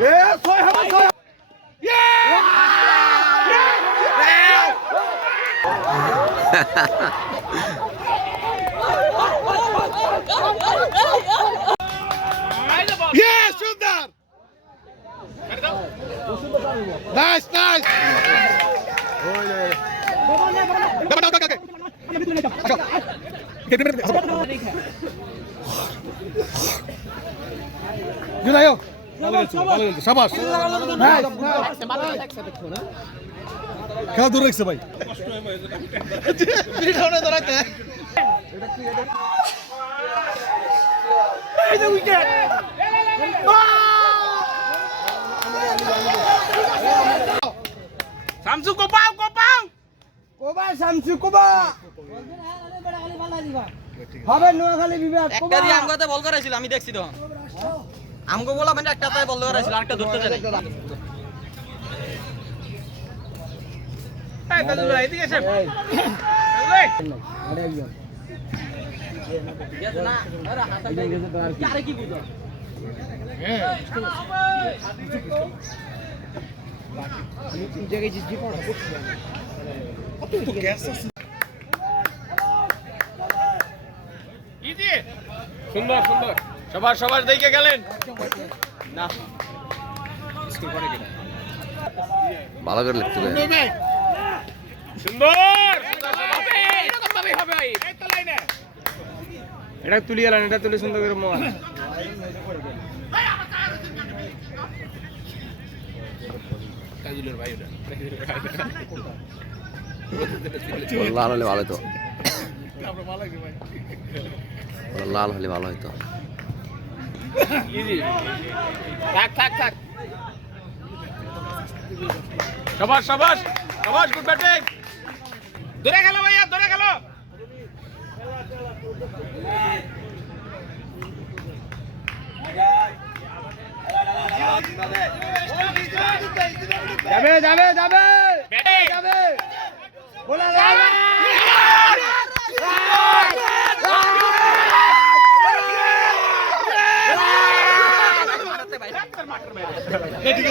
예, 서해 한번 서해. 예! 예! 예, 순달. 나이스, 나이스. 오예. 나가 나가 나가. 나가. 유나요. সাবাস খেলা দূরে রাখছে ভাই সামসু কোপাও। কোপাও কোবা শামসু কোবা হবে নোয়াখালী বিভাগ একটা দিয়ে আমগাতে বল করেছিল আমি দেখছি তো। আমগো বলা মানে একটা তাই বল করেছিল আরেকটা ধরতে চাই এই দাদু ভাই এদিকে এসে। দাদু ভাই। না আরে হাতা আরে কি বুঝো? ইজি সুন্দর সুন্দর। সবার সবার দেখে গেলেন। না। ভালো করে লিখতে হবে সুন্দর। এটা তুলি গেলেন এটা তুলি সুন্দর করে কাজুলের ভাই লাল হলে ভালো হতো লাল হলে ভালো হতো ইজি থাক থাক থাক। সবাস সবাস। সবাস গুড ব্যাটিং ধরে গেল ভাইয়া ধরে গেল। যাবে যাবে যাবে। যাবে। বলা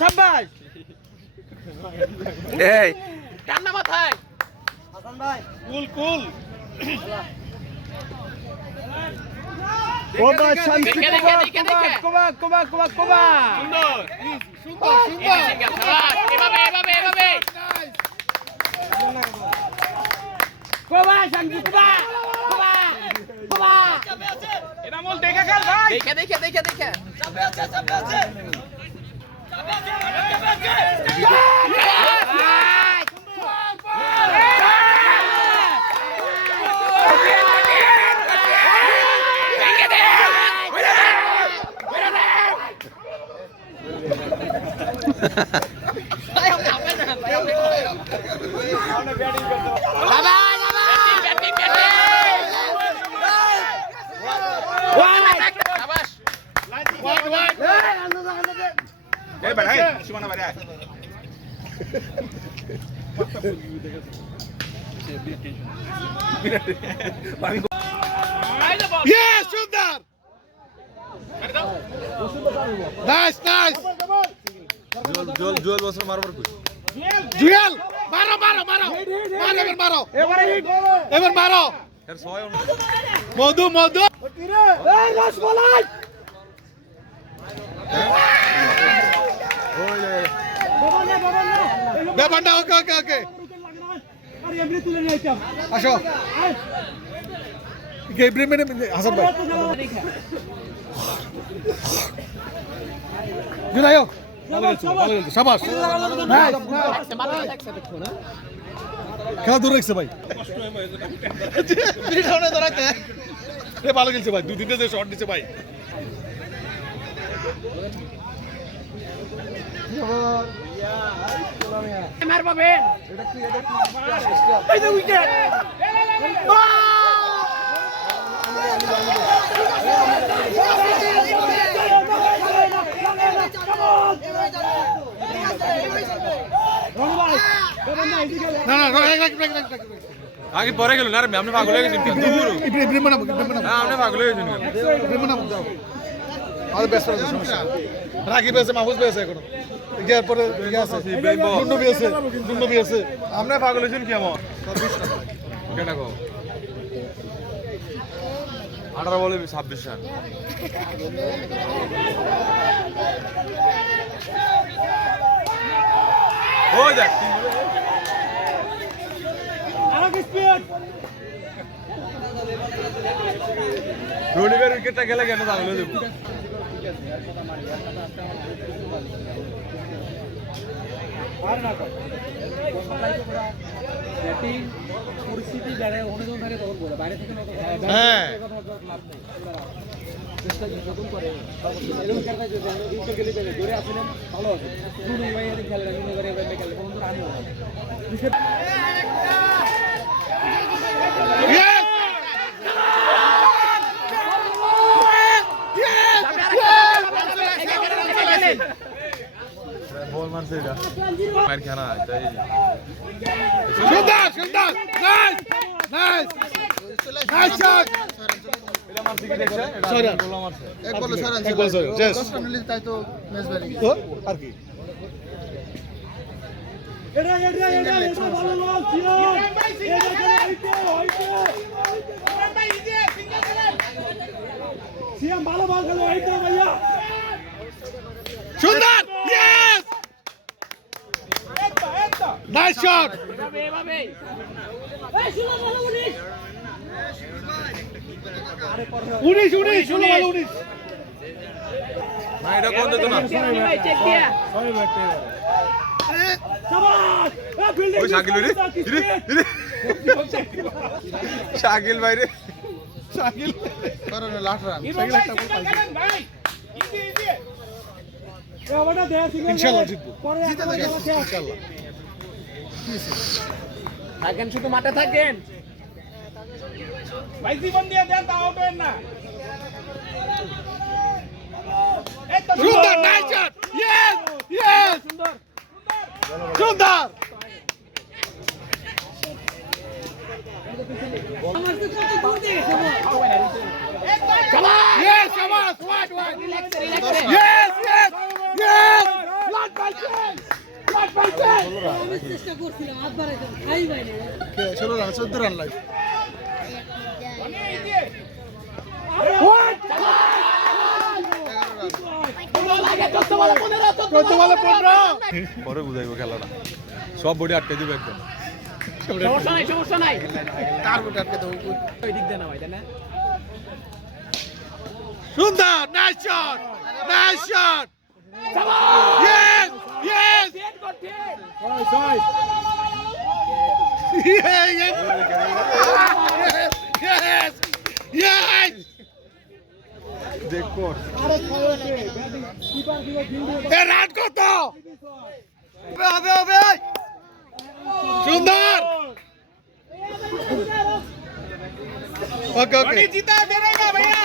সাব্বাস এই ডান্না মাথায় কুল কুল। কোবা শামসু দেখে, কোবা দেখে, কোবা দেখে। কোবা কোবা কোবা কোবা সুন্দর। সুন্দর সুন্দর। এভাবে এভাবে এভাবে কোবা শামসু কোবা কোবা কোবা এনামুল দেখে খেল ভাই। দেখে দেখে দেখে Yes, সুন্দর নাইস নাইস জল বছর মারবার কই? জুয়েল মারো মারো মারো। মারো এবার মারো। এবারে হিট এবার মারো। এর ছয় মধু মধু এই রসমালাই ব্যাপারটা ওকে ওকে ওকে। আসো। হাসান ভাই। খেলছো সাবাস। খেলা দূরে রাখছে ভাই। এ ভালো খেলছে ভাই দুই তিনটে যে শট দিছে ভাই। না না রাখ রাখ রাখ রাখ রাখ আগে পরে গেল না আপনি পাগল হয়ে গেছেন আপনি পাগল হয়ে গেছেন আমাদের ব্যস্ত আছে সমস্যা। রাকিব আছে মাহফুজ ভাই আছে ইয়ার পরে ইয়ে আছে। আপনি পাগল হয়েছেন কি আমার কেটা কো আঠারো বলে ছাব্বিশ রান। বলে- রনিবের উইকেটটা গেলে কেন হয়ে যাব ব্যাটিং পরিস্থিতি যারা অনেকজন থাকে তখন বলে বাইরে থেকে হ্যাঁ চেষ্টা নতুন করে। এরকম খেলা যে গেলে পেলে ধরে আসলেন ভালো ভাই খেলে করে খেলে রানিও হয় তাই নাইস শট এটা মারছে কি দেখছে এটা Sorry. গোল মারছে এক বল সরান এক বল সরান জেস তো আর কি এটা এটা এটা এটা ভালো এটা হইতে হইতে ভালো বল খেলো হইতে ভাইয়া সুন্দর ইয়েস নাইস শট উনিশ উনিশ ষোলো ভালো উনিশ না এটা কোন না ইরে শাকিল ভাই রে। শাকিল। থাকেন শুধু মাঠে থাকেন। ভাই জীবন দিয়ে দেন তা আউট না। সুন্দর নাইস শট ইয়েস ইয়েস সুন্দর। সুন্দর Yes, Shamas, wide, wide. Yes, yes, yes. Blood by ten. Blood by ten. আমি চেষ্টা করছিলাম হাত বাড়াইতাম খাই পাই না ষোলো রান চোদ্দ রান লাইফ চোদ্দ বলে পনেরো পরে বুঝাইবো খেলাটা। সব বডি আটকে দিবে একদম। সমস্যা নাই সমস্যা নাই। সুন্দর nice shot nice shot yes yes Yes! Yes! দেখো এ রান কত? হবে হবে। সুন্দর। ওকে ওকে। জিতা দে রে না ভাইয়া।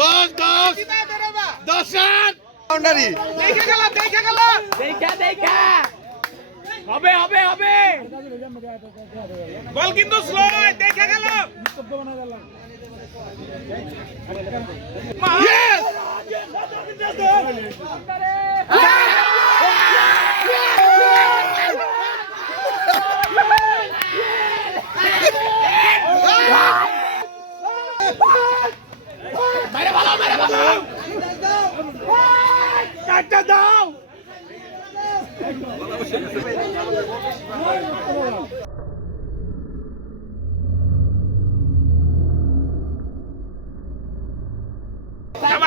দশ দশ। জিতা দে রে বা দশ রান। বাউন্ডারি। দেখে গেল দেখে গেল। দেখা দেখা। হবে হবে হবে। বল কিন্তু স্লো দেখে গেল। ইয়েস চারটা দাও সাবাস সাবাস সাবাস সাবাস সাবাস